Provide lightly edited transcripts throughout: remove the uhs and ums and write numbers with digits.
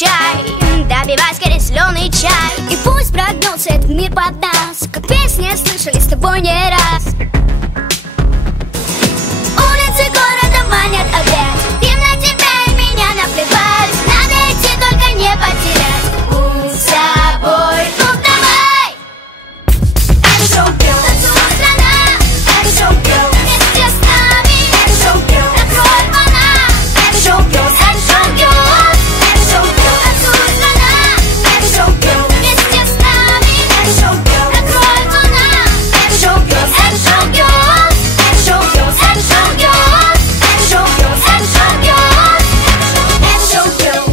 чай, добивай скорее зеленый чай. И пусть прогнулся этот мир под нас, как песни слышали с тобой не раз. Улицы города манят опять, им на тебя и меня наплевать. Надо идти, только не потерять путь с собой. Ну давай! Это шоу-герл, танцует страна. Это шоу-герл, вместе с нами. Это шоу-герл, открой фанат. Это шоу-герл, это шоу-герл. Это шоу-герл, танцует страна. Это шоу-герл, вместе с нами. Это шоу-герл, открой фанат. Это шоу-герл, это шоу-герл. Это шоу-герл, это шоу-герл. Это шоу-герл, это шоу-герл. Это шоу-герл.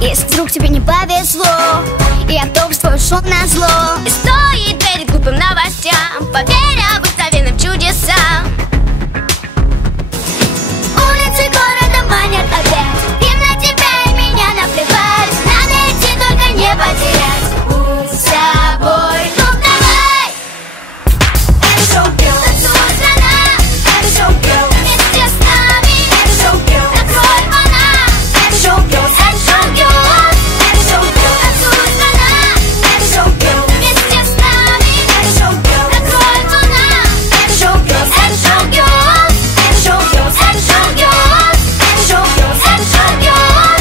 Если вдруг тебе не повезло и автобус твой ушел назло, и стоит перед глупым новостям, поверь обыкновенным чудесам. Улицы города манят опять, им на тебя и меня наплевать. Надо идти, только не потерять путь с собой. Ну давай! Это шоу-герл, танцует страна. Это шоу-герл, вместе с нами. Это шоу-герл, открой фанат. Это шоу-герл, это шоу-герл. Это шоу-герл, танцует страна. Это шоу-герл, вместе с нами. Это шоу-герл, открой фанат. Это шоу-герл, это шоу-герл. Это шоу-герл, это шоу-герл. Это шоу-герл, это шоу-герл.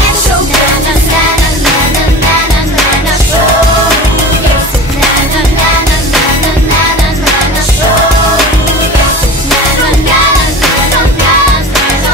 Это шоу-герл, на-на-на-на-на-на-на-на шоу. На-на-на-на-на-на-на-на шоу. На-на-на-на-на-на-на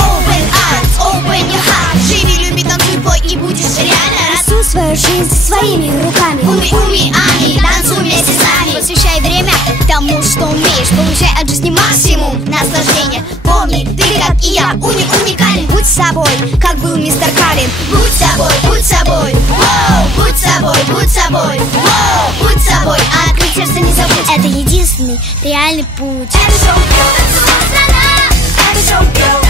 Open arms, open your heart. Живи, люби, танцуй, пой и будешь реально рад. Рисуй свою жизнь своими руками. Уми, ами, танцуй вместе с нами. Посвящай время тому, что умеешь. Получай от жизни максимум Наслаждение, помни, ты как и я, уникален. Будь собой, как был мистер Калин. Будь собой, будь собой, воу, будь собой, будь собой, воу, будь собой, А открыть сердце не забудь. Это единственный реальный путь. это шоу-герл, танцует страна. Это шоу-герл,